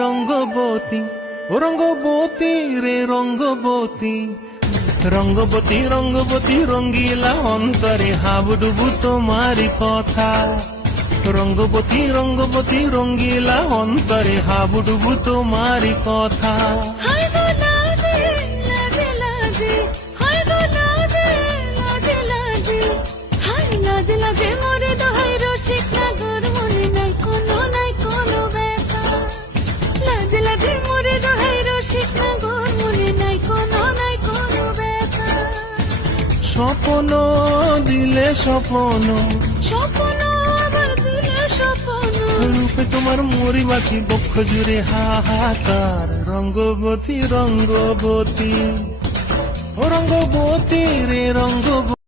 রঙ্গবতী, ও রঙ্গবতী রে রঙ্গবতী, রঙ্গবতী রঙ্গবতী রঙ্গিলা অন্তরে হাবুডুবু তোমারি কথা। রঙ্গবতী রঙ্গবতী রঙ্গিলা অন্তরে হাবুডুবু তোমারি কথা। হায় গো লাজে লাজে লাজে, হায় গো লাজে লাজে লাজে, হায় লাজে লাজে মোরে দোহাই রসিক নাগর মনে নাই কোনো ব্যথা। লাজে লাজে মোরে দোহাই রসিক নাগর মনে নাই কোনো ব্যথা। স্বপ্ন দিলে স্বপ্ন, স্বপ্ন আবার দিলে স্বপ্ন, রূপে তোমার মরি বাঁচি বক্ষ জুড়ে হাহাকার। রঙ্গবতী রঙ্গবতী, ও রঙ্গবতী রে রঙ্গবতী।